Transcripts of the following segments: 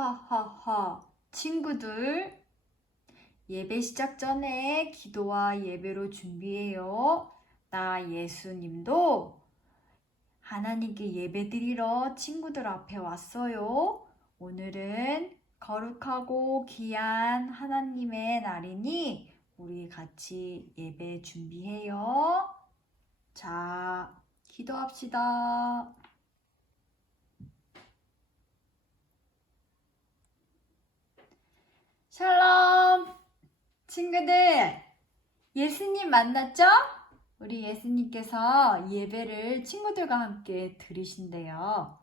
하하하. 친구들, 예배 시작 전에 기도와 예배로 준비해요. 나 예수님도 하나님께 예배드리러 친구들 앞에 왔어요. 오늘은 거룩하고 귀한 하나님의 날이니 우리 같이 예배 준비해요. 자, 기도합시다. 샬롬! 친구들, 예수님 만났죠? 우리 예수님께서 예배를 친구들과 함께 드리신대요.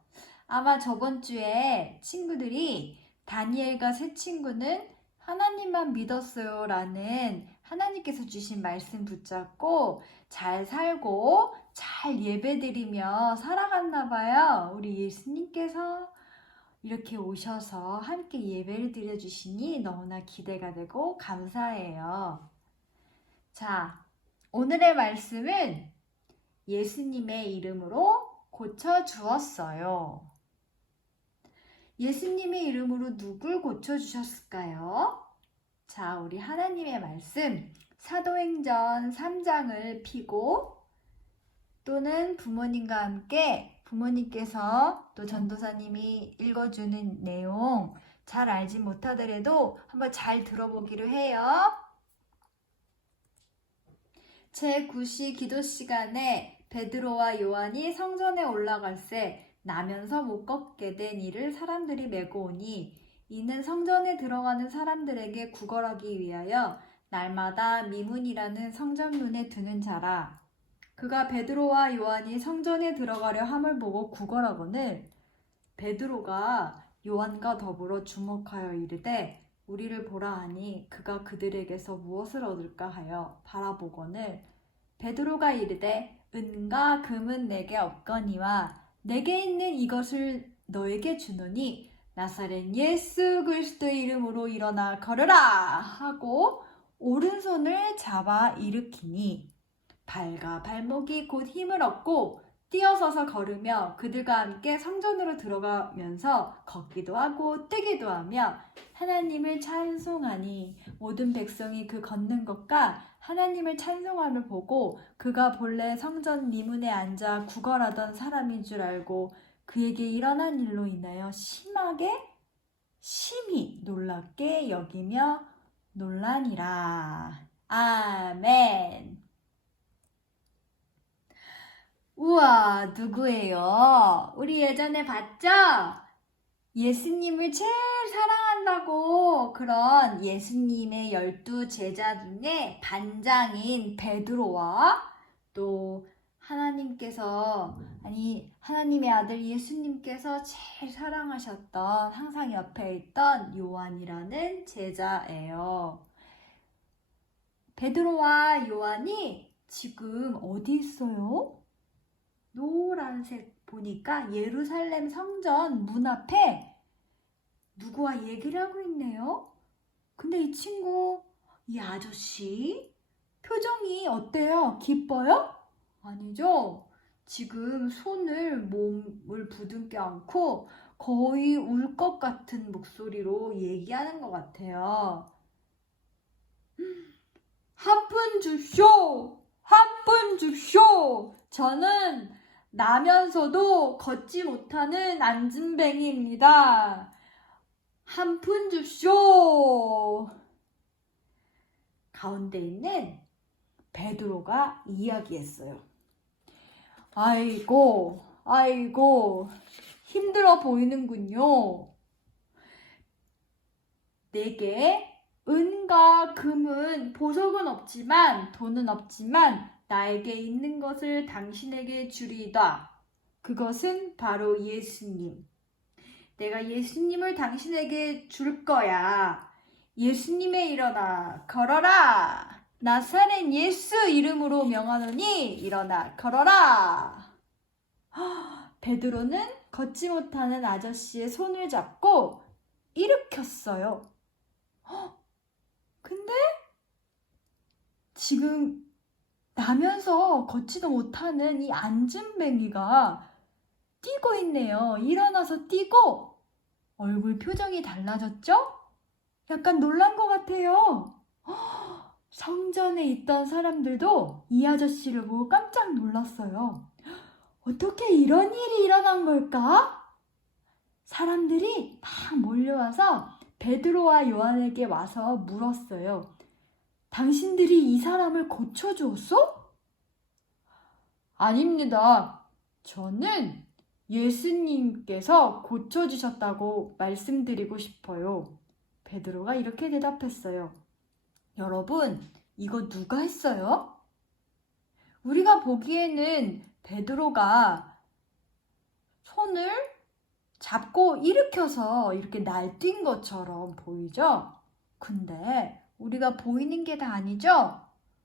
아마 저번 주에 친구들이 다니엘과 세 친구는 하나님만 믿었어요 라는 하나님께서 주신 말씀 붙잡고 잘 살고 잘 예배드리며 살아갔나 봐요. 우리 예수님께서 이렇게 오셔서 함께 예배를 드려주시니 너무나 기대가 되고 감사해요. 자, 오늘의 말씀은 예수님의 이름으로 고쳐주었어요. 예수님의 이름으로 누굴 고쳐주셨을까요? 자, 우리 하나님의 말씀 사도행전 3장을 펴고 또는 부모님과 함께 부모님께서 또 전도사님이 읽어주는 내용 잘 알지 못하더라도 한번 잘 들어보기로 해요. 제9시 기도 시간에 베드로와 요한이 성전에 올라갈새 나면서 못 걷게 된 이를 사람들이 메고 오니 이는 성전에 들어가는 사람들에게 구걸하기 위하여 날마다 미문이라는 성전문에 두는 자라. 그가 베드로와 요한이 성전에 들어가려 함을 보고 구걸하거늘 베드로가 요한과 더불어 주목하여 이르되 우리를 보라 하니 그가 그들에게서 무엇을 얻을까 하여 바라보거늘 베드로가 이르되 은과 금은 내게 없거니와 내게 있는 이것을 너에게 주노니 나사렛 예수 그리스도의 이름으로 일어나 걸으라 하고 오른손을 잡아 일으키니 발과 발목이 곧 힘을 얻고 뛰어서서 걸으며 그들과 함께 성전으로 들어가면서 걷기도 하고 뛰기도 하며 하나님을 찬송하니 모든 백성이 그 걷는 것과 하나님을 찬송함을 보고 그가 본래 성전 미문에 앉아 구걸하던 사람인 줄 알고 그에게 일어난 일로 인하여 심히 놀랍게 여기며 놀라니라. 아멘. 우와, 누구예요? 우리 예전에 봤죠? 예수님을 제일 사랑한다고 그런 예수님의 12 제자 중에 반장인 베드로와 또 하나님의 아들 예수님께서 제일 사랑하셨던 항상 옆에 있던 요한이라는 제자예요. 베드로와 요한이 지금 어디 있어요? 노란색 보니까 예루살렘 성전 문 앞에 누구와 얘기를 하고 있네요. 근데 이 아저씨 표정이 어때요? 기뻐요? 아니죠? 지금 몸을 부둥켜 안고 거의 울 것 같은 목소리로 얘기하는 것 같아요. 한 푼 줍쇼! 한 푼 줍쇼! 저는 나면서도 걷지 못하는 안진뱅이입니다. 한 푼 줍쇼! 가운데 있는 베드로가 이야기했어요. 아이고, 힘들어 보이는군요. 내게 은과 금은 보석은 없지만 돈은 없지만 나에게 있는 것을 당신에게 주리이다. 그것은 바로 예수님. 내가 예수님을 당신에게 줄 거야. 예수님의 일어나 걸어라. 나사렛 예수 이름으로 명하노니 일어나 걸어라. 베드로는 걷지 못하는 아저씨의 손을 잡고 일으켰어요. 근데 지금 나면서 걷지도 못하는 이 안진뱅이가 뛰고 있네요. 일어나서 뛰고 얼굴 표정이 달라졌죠? 약간 놀란 것 같아요. 성전에 있던 사람들도 이 아저씨를 보고 깜짝 놀랐어요. 어떻게 이런 일이 일어난 걸까? 사람들이 막 몰려와서 베드로와 요한에게 와서 물었어요. 당신들이 이 사람을 고쳐주었어? 아닙니다. 저는 예수님께서 고쳐주셨다고 말씀드리고 싶어요. 베드로가 이렇게 대답했어요. 여러분, 이거 누가 했어요? 우리가 보기에는 베드로가 손을 잡고 일으켜서 이렇게 날뛴 것처럼 보이죠? 근데 우리가 보이는 게 다 아니죠?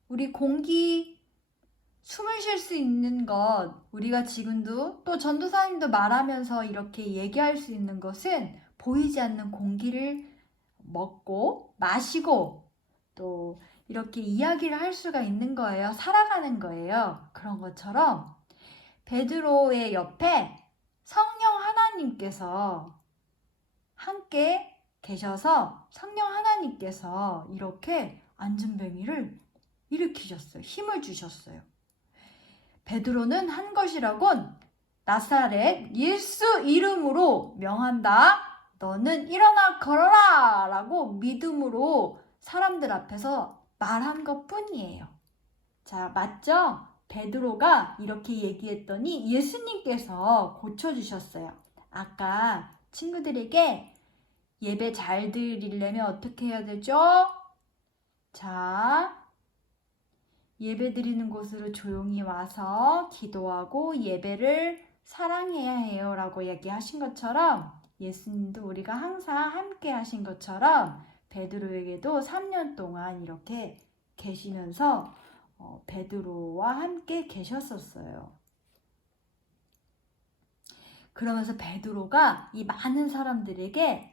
우리 공기 숨을 쉴 수 있는 것, 우리가 지금도 또 전도사님도 말하면서 이렇게 얘기할 수 있는 것은 보이지 않는 공기를 먹고 마시고 또 이렇게 이야기를 할 수가 있는 거예요. 살아가는 거예요. 그런 것처럼 베드로의 옆에 성령 하나님께서 함께 계셔서 성령 하나님께서 이렇게 안전뱅이를 일으키셨어요. 힘을 주셨어요. 베드로는 한 것이라곤 나사렛 예수 이름으로 명한다. 너는 일어나 걸어라 라고 믿음으로 사람들 앞에서 말한 것 뿐이에요. 자, 맞죠? 베드로가 이렇게 얘기했더니 예수님께서 고쳐주셨어요. 아까 친구들에게 예배 잘 드리려면 어떻게 해야 되죠? 자, 예배 드리는 곳으로 조용히 와서 기도하고 예배를 사랑해야 해요 라고 얘기하신 것처럼 예수님도 우리가 항상 함께 하신 것처럼 베드로에게도 3년 동안 이렇게 계시면서 베드로와 함께 계셨었어요. 그러면서 베드로가 이 많은 사람들에게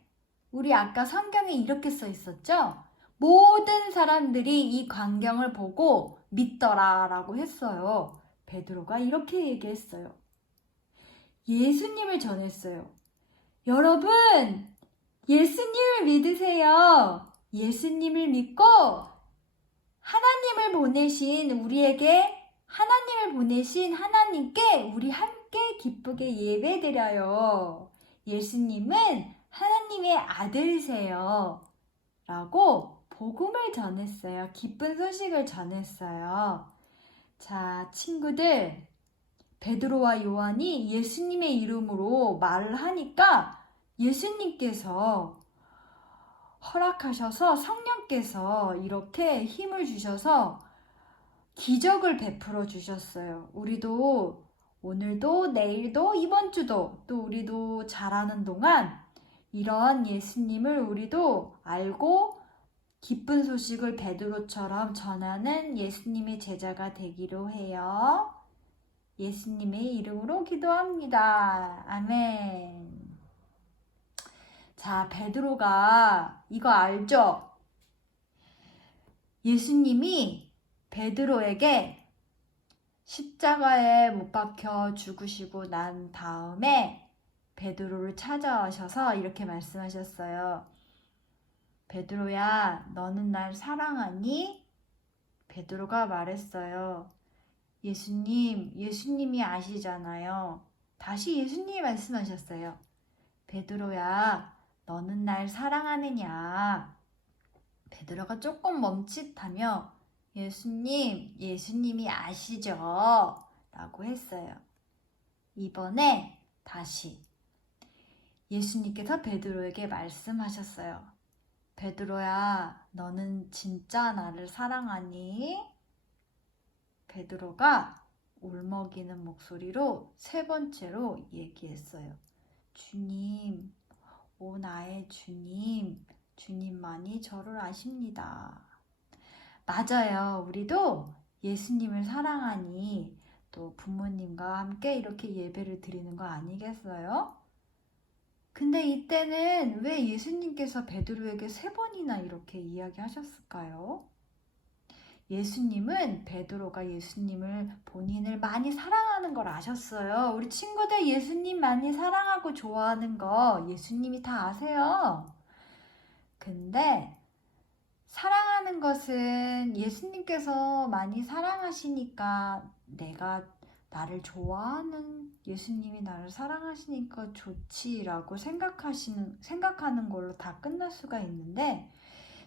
우리 아까 성경에 이렇게 써 있었죠? 모든 사람들이 이 광경을 보고 믿더라 라고 했어요. 베드로가 이렇게 얘기했어요. 예수님을 전했어요. 여러분, 예수님을 믿으세요. 예수님을 믿고 하나님을 보내신 우리에게 하나님을 보내신 하나님께 우리 함께 기쁘게 예배드려요. 예수님은 하나님의 아들이세요. 라고 복음을 전했어요. 기쁜 소식을 전했어요. 자, 친구들, 베드로와 요한이 예수님의 이름으로 말을 하니까 예수님께서 허락하셔서 성령께서 이렇게 힘을 주셔서 기적을 베풀어 주셨어요. 우리도 오늘도 내일도 이번 주도 또 우리도 자라는 동안 이런 예수님을 우리도 알고 기쁜 소식을 베드로처럼 전하는 예수님의 제자가 되기로 해요. 예수님의 이름으로 기도합니다. 아멘. 자, 베드로가 이거 알죠? 예수님이 베드로에게 십자가에 못 박혀 죽으시고 난 다음에 베드로를 찾아오셔서 이렇게 말씀하셨어요. 베드로야, 너는 날 사랑하니? 베드로가 말했어요. 예수님이 아시잖아요. 다시 예수님이 말씀하셨어요. 베드로야, 너는 날 사랑하느냐? 베드로가 조금 멈칫하며 예수님이 아시죠? 라고 했어요. 이번에 다시 예수님께서 베드로에게 말씀하셨어요. 베드로야, 너는 진짜 나를 사랑하니? 베드로가 울먹이는 목소리로 세 번째로 얘기했어요. 주님, 오 나의 주님, 주님만이 저를 아십니다. 맞아요. 우리도 예수님을 사랑하니 또 부모님과 함께 이렇게 예배를 드리는 거 아니겠어요? 근데 이때는 왜 예수님께서 베드로에게 세 번이나 이렇게 이야기하셨을까요? 예수님은 베드로가 예수님을 본인을 많이 사랑하는 걸 아셨어요. 우리 친구들 예수님 많이 사랑하고 좋아하는 거 예수님이 다 아세요. 근데 사랑하는 것은 예수님께서 많이 사랑하시니까 내가 나를 좋아하는 예수님이 나를 사랑하시니까 좋지라고 생각하는 걸로 다 끝날 수가 있는데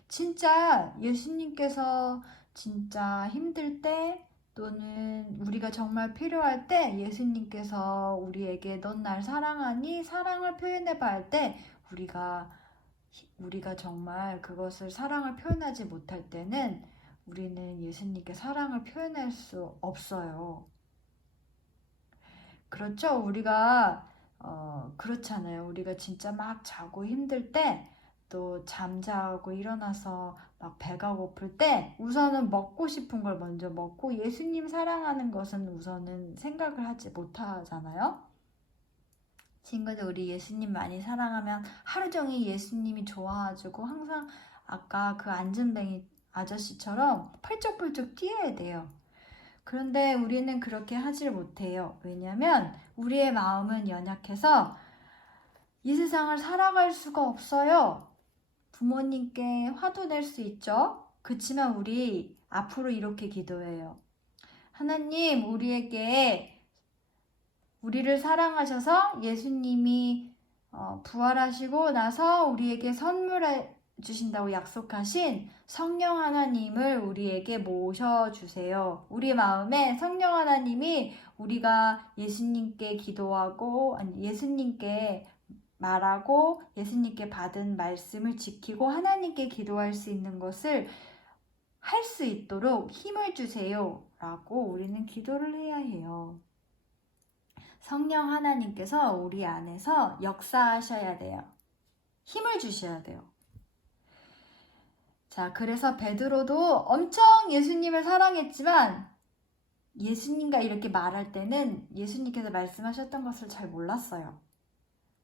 진짜 예수님께서 진짜 힘들 때 또는 우리가 정말 필요할 때 예수님께서 우리에게 넌 날 사랑하니? 사랑을 표현해봐 할 때 우리가 정말 그것을 사랑을 표현하지 못할 때는 우리는 예수님께 사랑을 표현할 수 없어요. 그렇죠? 우리가 그렇잖아요. 우리가 진짜 막 자고 힘들 때 또 잠자고 일어나서 막 배가 고플 때 우선은 먹고 싶은 걸 먼저 먹고 예수님 사랑하는 것은 우선은 생각을 하지 못하잖아요. 친구들 우리 예수님 많이 사랑하면 하루 종일 예수님이 좋아가지고 항상 아까 그 안전뱅이 아저씨처럼 펄쩍펄쩍 뛰어야 돼요. 그런데 우리는 그렇게 하질 못해요. 왜냐면 우리의 마음은 연약해서 이 세상을 살아갈 수가 없어요. 부모님께 화도 낼 수 있죠. 그치만 우리 앞으로 이렇게 기도해요. 하나님 우리를 사랑하셔서 예수님이 부활하시고 나서 우리에게 선물해 주신다고 약속하신 성령 하나님을 우리에게 모셔주세요. 우리 마음에 성령 하나님이 우리가 예수님께 기도하고 예수님께 말하고 예수님께 받은 말씀을 지키고 하나님께 기도할 수 있는 것을 할 수 있도록 힘을 주세요 라고 우리는 기도를 해야 해요. 성령 하나님께서 우리 안에서 역사하셔야 돼요. 힘을 주셔야 돼요. 자, 그래서 베드로도 엄청 예수님을 사랑했지만 예수님과 이렇게 말할 때는 예수님께서 말씀하셨던 것을 잘 몰랐어요.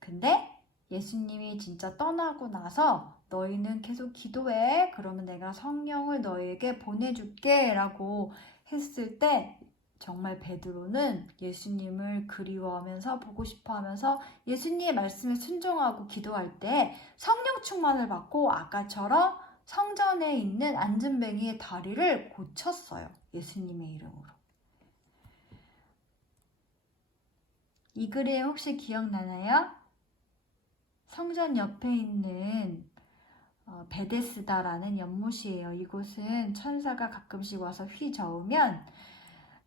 근데 예수님이 진짜 떠나고 나서 너희는 계속 기도해. 그러면 내가 성령을 너희에게 보내줄게 라고 했을 때 정말 베드로는 예수님을 그리워하면서 보고 싶어하면서 예수님의 말씀에 순종하고 기도할 때 성령 충만을 받고 아까처럼 성전에 있는 안전뱅이의 다리를 고쳤어요. 예수님의 이름으로. 이 그림 혹시 기억나나요? 성전 옆에 있는 베데스다라는 연못이에요. 이곳은 천사가 가끔씩 와서 휘저으면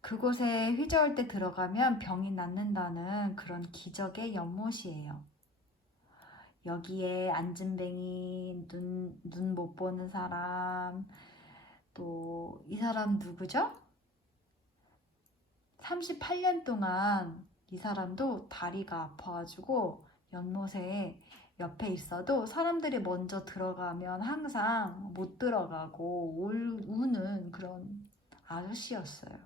그곳에 휘저을 때 들어가면 병이 낫는다는 그런 기적의 연못이에요. 여기에 안진뱅이, 눈 못 보는 사람, 또 이 사람 누구죠? 38년 동안 이 사람도 다리가 아파가지고 연못에 옆에 있어도 사람들이 먼저 들어가면 항상 못 들어가고 우는 그런 아저씨였어요.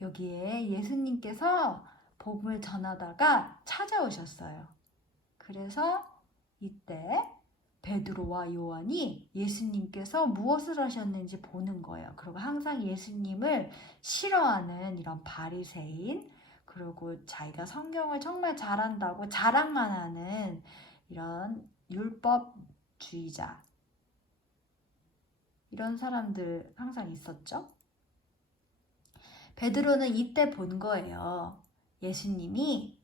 여기에 예수님께서 복음을 전하다가 찾아오셨어요. 그래서 이때 베드로와 요한이 예수님께서 무엇을 하셨는지 보는 거예요. 그리고 항상 예수님을 싫어하는 이런 바리새인, 그리고 자기가 성경을 정말 잘한다고 자랑만 하는 이런 율법주의자, 이런 사람들 항상 있었죠. 베드로는 이때 본 거예요. 예수님이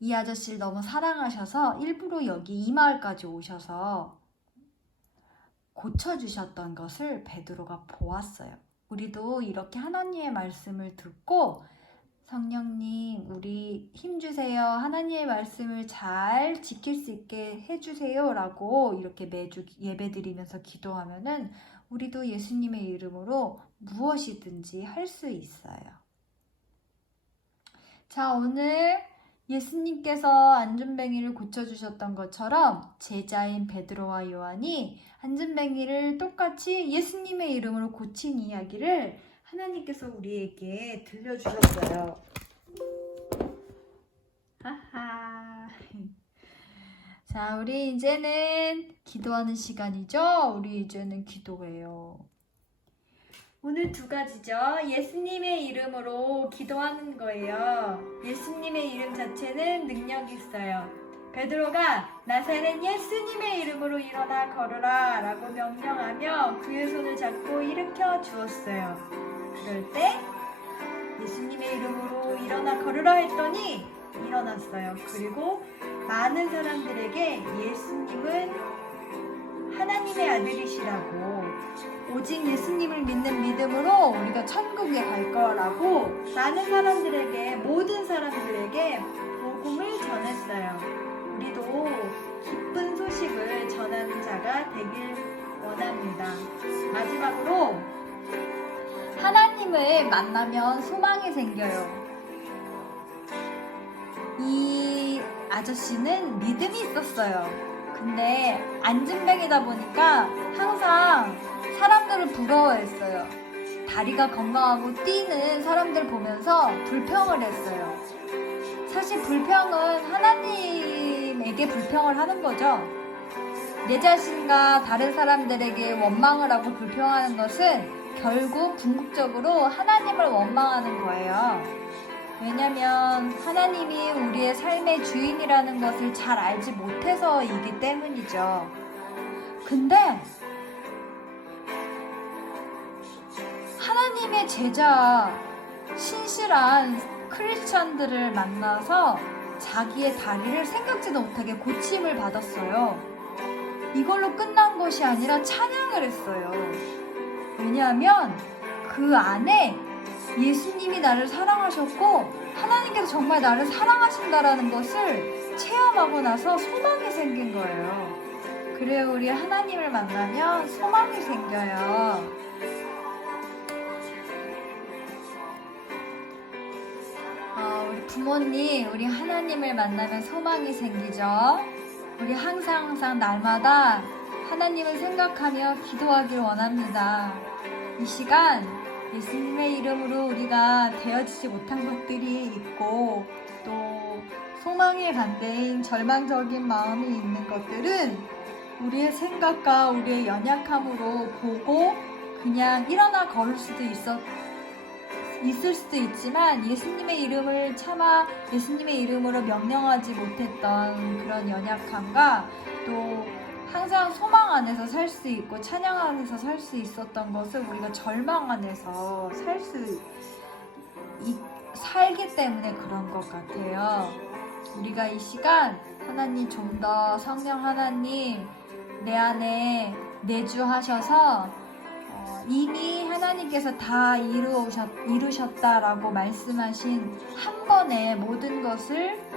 이 아저씨를 너무 사랑하셔서 일부러 여기 이 마을까지 오셔서 고쳐주셨던 것을 베드로가 보았어요. 우리도 이렇게 하나님의 말씀을 듣고 성령님 우리 힘주세요. 하나님의 말씀을 잘 지킬 수 있게 해주세요 라고 이렇게 매주 예배드리면서 기도하면은 우리도 예수님의 이름으로 무엇이든지 할 수 있어요. 자, 오늘 예수님께서 안전뱅이를 고쳐주셨던 것처럼 제자인 베드로와 요한이 안전뱅이를 똑같이 예수님의 이름으로 고친 이야기를 하나님께서 우리에게 들려주셨어요. 하하. 자, 우리 이제는 기도하는 시간이죠? 우리 이제는 기도해요. 오늘 두 가지죠. 예수님의 이름으로 기도하는 거예요. 예수님의 이름 자체는 능력이 있어요. 베드로가 나사렛 예수님의 이름으로 일어나 걸으라 라고 명령하며 그의 손을 잡고 일으켜 주었어요. 그럴 때 예수님의 이름으로 일어나 걸으라 했더니 일어났어요. 그리고 많은 사람들에게 예수님은 하나님의 아들이시라고, 오직 예수님을 믿는 믿음으로 우리가 천국에 갈 거라고 많은 사람들에게, 모든 사람들에게 복음을 전했어요. 우리도 기쁜 소식을 전하는 자가 되길 원합니다. 마지막으로 하나님을 만나면 소망이 생겨요. 이 아저씨는 믿음이 있었어요. 근데 안진뱅이다 보니까 항상 사람들을 부러워했어요. 다리가 건강하고 뛰는 사람들 보면서 불평을 했어요. 사실 불평은 하나님에게 불평을 하는 거죠. 내 자신과 다른 사람들에게 원망을 하고 불평하는 것은 결국 궁극적으로 하나님을 원망하는 거예요. 왜냐면 하나님이 우리의 삶의 주인이라는 것을 잘 알지 못해서이기 때문이죠. 근데 하나님의 제자, 신실한 크리스찬들을 만나서 자기의 다리를 생각지도 못하게 고침을 받았어요. 이걸로 끝난 것이 아니라 찬양을 했어요. 왜냐하면 그 안에 예수님이 나를 사랑하셨고 하나님께서 정말 나를 사랑하신다라는 것을 체험하고 나서 소망이 생긴 거예요. 그래요, 우리 하나님을 만나면 소망이 생겨요. 우리 부모님, 우리 하나님을 만나면 소망이 생기죠. 우리 항상 날마다 하나님을 생각하며 기도하길 원합니다. 이 시간 예수님의 이름으로 우리가 되어지지 못한 것들이 있고 또 소망의 반대인 절망적인 마음이 있는 것들은 우리의 생각과 우리의 연약함으로 보고 그냥 일어나 걸을 수도 있을 수도 있지만 예수님의 이름을 차마 예수님의 이름으로 명령하지 못했던 그런 연약함과 또 항상 소망 안에서 살 수 있고 찬양 안에서 살 수 있었던 것을 우리가 절망 안에서 살기 때문에 그런 것 같아요. 우리가 이 시간 하나님, 좀 더 성령 하나님 내 안에 내주하셔서 이미 하나님께서 다 이루셨다라고 말씀하신 한 번에 모든 것을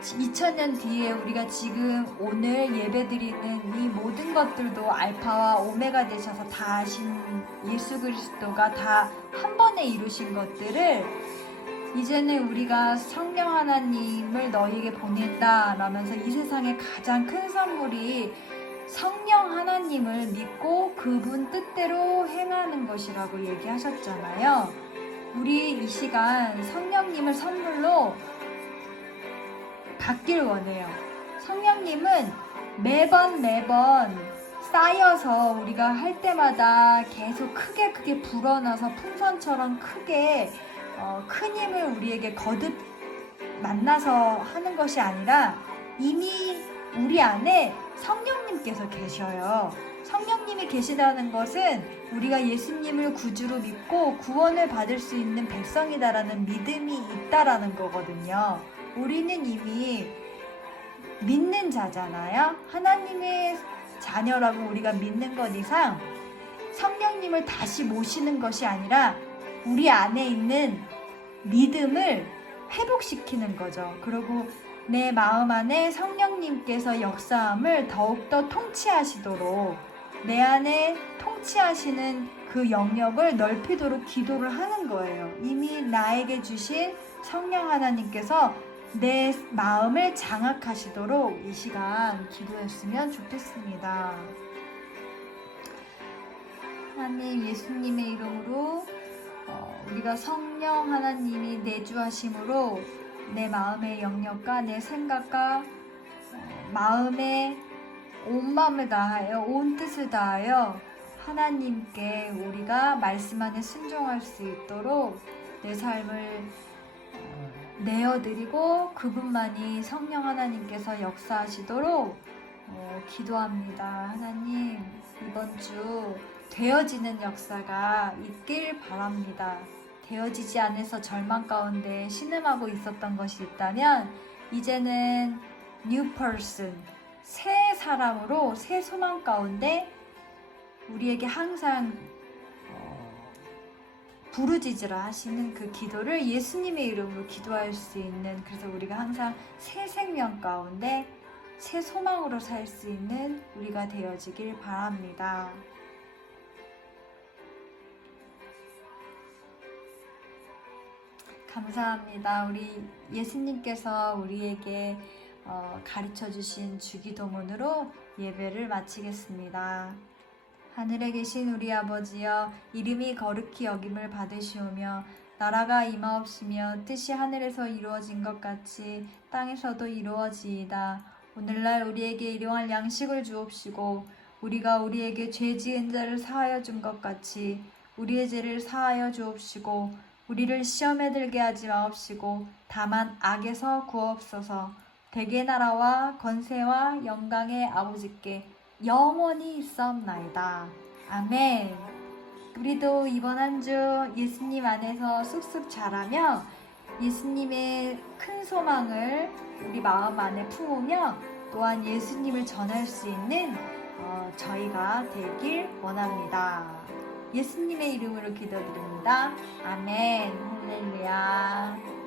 2000년 뒤에 우리가 지금 오늘 예배드리는 이 모든 것들도 알파와 오메가 되셔서 다 하신 예수 그리스도가 다 한 번에 이루신 것들을 이제는 우리가 성령 하나님을 너희에게 보낸다 라면서 이 세상의 가장 큰 선물이 성령 하나님을 믿고 그분 뜻대로 행하는 것이라고 얘기하셨잖아요. 우리 이 시간 성령님을 선물로 받길 원해요. 성령님은 매번 쌓여서 우리가 할 때마다 계속 크게 불어나서 풍선처럼 크게 큰 힘을 우리에게 거듭 만나서 하는 것이 아니라 이미 우리 안에 성령님께서 계셔요. 성령님이 계시다는 것은 우리가 예수님을 구주로 믿고 구원을 받을 수 있는 백성이다라는 믿음이 있다라는 거거든요. 우리는 이미 믿는 자잖아요. 하나님의 자녀라고 우리가 믿는 것 이상 성령님을 다시 모시는 것이 아니라 우리 안에 있는 믿음을 회복시키는 거죠. 그리고 내 마음 안에 성령님께서 역사함을 더욱더 통치하시도록 내 안에 통치하시는 그 영역을 넓히도록 기도를 하는 거예요. 이미 나에게 주신 성령 하나님께서 내 마음을 장악하시도록 이 시간 기도했으면 좋겠습니다. 하나님, 예수님의 이름으로 우리가 성령 하나님이 내주하심으로 내 마음의 영역과 내 생각과 마음에 온 마음을 다하여 온 뜻을 다하여 하나님께 우리가 말씀 안에 순종할 수 있도록 내 삶을 내어드리고 그분만이 성령 하나님께서 역사하시도록 기도합니다. 하나님, 이번 주 되어지는 역사가 있길 바랍니다. 되어지지 않아서 절망 가운데 신음하고 있었던 것이 있다면 이제는 new person, 새 사람으로 새 소망 가운데 우리에게 항상 부르짖으라 하시는 그 기도를 예수님의 이름으로 기도할 수 있는, 그래서 우리가 항상 새 생명 가운데 새 소망으로 살 수 있는 우리가 되어지길 바랍니다. 감사합니다. 우리 예수님께서 우리에게 가르쳐 주신 주기도문으로 예배를 마치겠습니다. 하늘에 계신 우리 아버지여, 이름이 거룩히 여김을 받으시오며 나라가 임하옵시며 뜻이 하늘에서 이루어진 것 같이 땅에서도 이루어지이다. 오늘날 우리에게 일용할 양식을 주옵시고 우리가 우리에게 죄 지은 자를 사하여 준 것 같이 우리의 죄를 사하여 주옵시고 우리를 시험에 들게 하지 마옵시고 다만 악에서 구하옵소서. 대개 나라와 권세와 영광의 아버지께 영원히 있사옵나이다. 아멘. 우리도 이번 한 주 예수님 안에서 쑥쑥 자라며 예수님의 큰 소망을 우리 마음 안에 품으며 또한 예수님을 전할 수 있는 저희가 되길 원합니다. 예수님의 이름으로 기도드립니다. 아멘. 할렐루야.